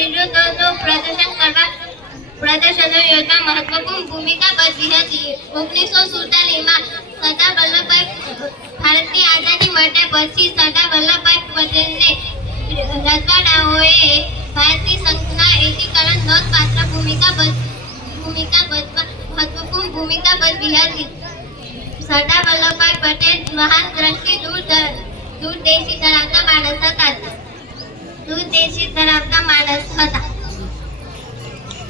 વિરોધોનું પ્રદર્શનો યોજવા મહત્વપૂર્ણ ભૂમિકા ભજવી હતી. 1947માં સરદાર વલ્લભભાઈ ભારતની આઝાદી મળ્યા પછી સરદાર વલ્લભભાઈ પટેલને રજવાડાઓએ ભારતની સંઘના એકીકરણ નોંધપાત્ર મહત્વપૂર્ણ ભૂમિકા ભજવી હતી. સરદાર વલ્લભભાઈ પટેલ મહાન દ્રષ્ટિ દૂરદેશી ધરાવતા માણસ હતા. દૂરદેશી ધરાવતા